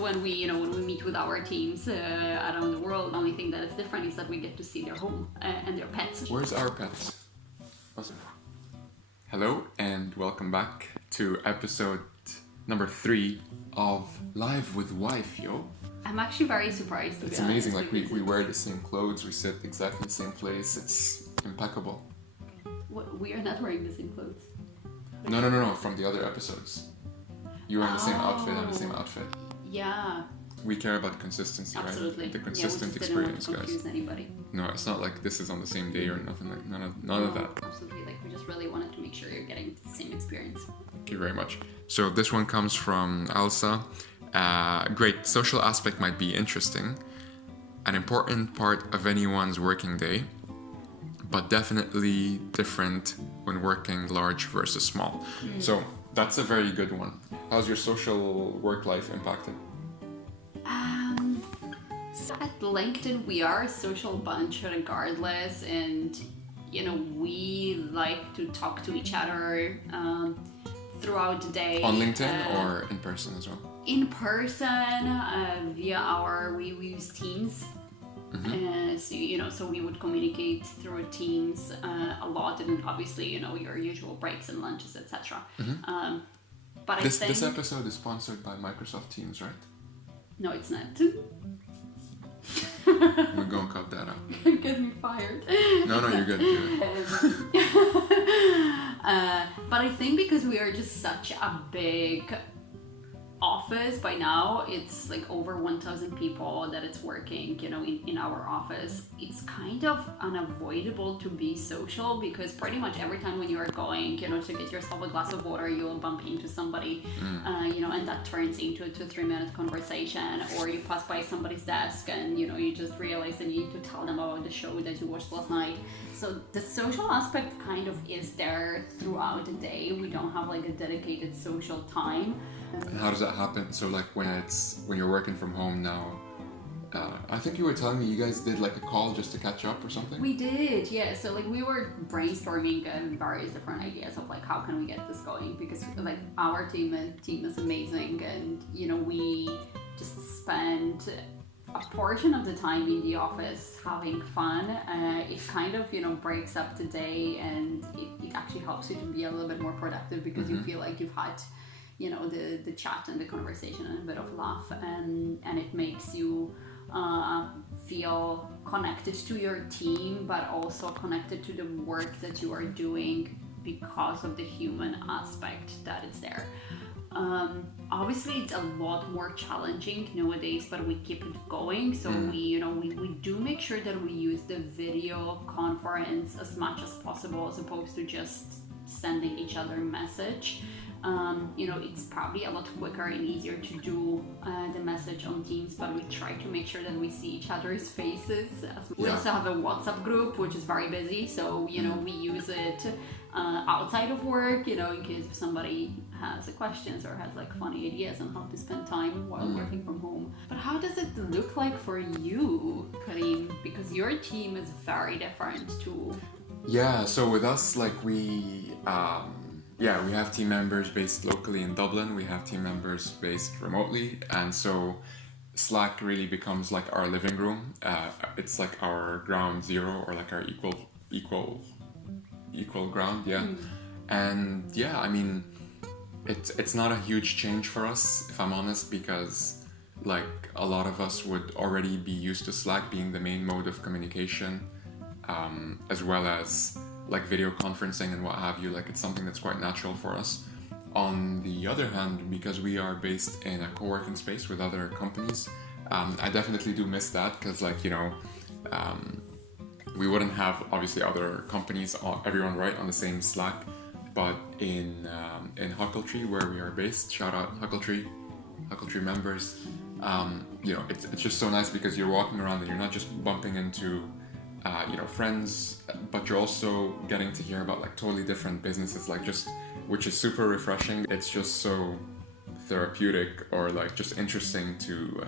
when we meet with our teams around the world, the only thing that is different is that we get to see their home and their pets. Where's our pets? Awesome. Hello and welcome back to episode number 3 of Live with Wife, yo. I'm actually very surprised. It's amazing, like we wear the same clothes, we sit exactly the same place, it's impeccable. We are not wearing the same clothes. No, from the other episodes. You were in the same outfit and the same outfit. Yeah. We care about consistency, Absolutely. right? The consistent we just experience, didn't want to guys. confuse anybody. No, it's not like this is on the same day or nothing like none of that. Absolutely, like we just really wanted to make sure you're getting the same experience. Thank you very much. So this one comes from Elsa. Great, social aspect might be interesting, an important part of anyone's working day, but definitely different when working large versus small. So that's a very good one. How's your social work life impacted? So at LinkedIn, we are a social bunch regardless, and we like to talk to each other throughout the day. On LinkedIn or in person as well? In person, via we use Teams. So we would communicate through Teams a lot, and obviously your usual breaks and lunches, etc. But this episode is sponsored by Microsoft Teams, right? No, it's not. We're gonna cut that out. You're getting fired. No, you're good. But I think because we are just such a big office by now, it's like over 1,000 people that it's working in our office. It's kind of unavoidable to be social, because pretty much every time when you are going to get yourself a glass of water, you'll bump into somebody and that turns into a 2-3 minute conversation, or you pass by somebody's desk and you just realize that you need to tell them about the show that you watched last night. So the social aspect kind of is there throughout the day. We don't have like a dedicated social time. And how does that happen? So like when you're working from home now, I think you were telling me you guys did like a call just to catch up or something? We did, yeah. So like we were brainstorming various different ideas of like how can we get this going, because like our team is amazing, and we just spend a portion of the time in the office having fun. It kind of breaks up the day, and it actually helps you to be a little bit more productive, because you feel like you've had the chat and the conversation and a bit of laugh, and it makes you feel connected to your team, but also connected to the work that you are doing because of the human aspect that is there. Obviously it's a lot more challenging nowadays, but we keep it going. So we do make sure that we use the video conference as much as possible, as opposed to just sending each other a message. It's probably a lot quicker and easier to do the message on Teams, but we try to make sure that we see each other's faces. We also have a WhatsApp group, which is very busy, so we use it outside of work, in case if somebody has questions or has like funny ideas on how to spend time while working from home. But how does it look like for you, Karim? Because your team is very different too. Yeah, so with us, like we have team members based locally in Dublin, we have team members based remotely, and so Slack really becomes like our living room. It's like our ground zero, or like our equal ground, And I mean, it's not a huge change for us, if I'm honest, because like a lot of us would already be used to Slack being the main mode of communication, as well as like video conferencing and what have you. Like it's something that's quite natural for us. On the other hand, because we are based in a co-working space with other companies, I definitely do miss that, because like we wouldn't have obviously other companies, everyone right on the same Slack, but in Huckletree, where we are based, shout out Huckletree members, it's just so nice, because you're walking around and you're not just bumping into friends, but you're also getting to hear about like totally different businesses, which is super refreshing. It's just so therapeutic, or like just interesting to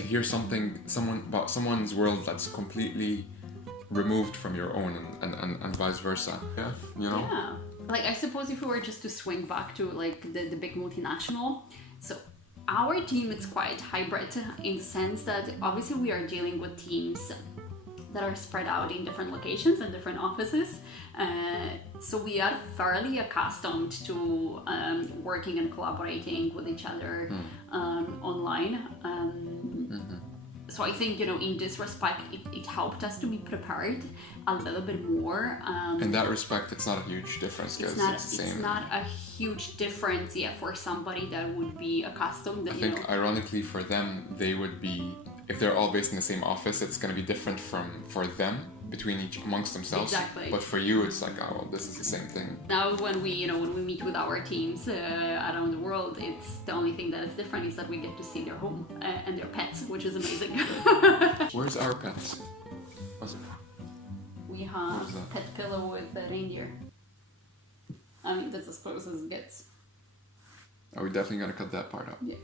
hear about someone's world that's completely removed from your own, and vice versa. Yeah. Like I suppose if we were just to swing back to like the big multinational, so our team is quite hybrid in the sense that obviously we are dealing with teams that are spread out in different locations and different offices. So we are fairly accustomed to working and collaborating with each other online. So I think, in this respect, it helped us to be prepared a little bit more. In that respect, it's not a huge difference because it's the same. It's not a huge difference, for somebody that would be accustomed. I think, ironically, for them, they would be, if they're all based in the same office, it's going to be different for them amongst themselves. Exactly. But for you, it's like, oh, well, this is the same thing. Now, when we meet with our teams around the world, it's the only thing that is different is that we get to see their home and their pets, which is amazing. Where's our pets? We have a pet pillow with a reindeer. I mean, that's as close as it gets. Are we definitely gonna cut that part out? Yeah.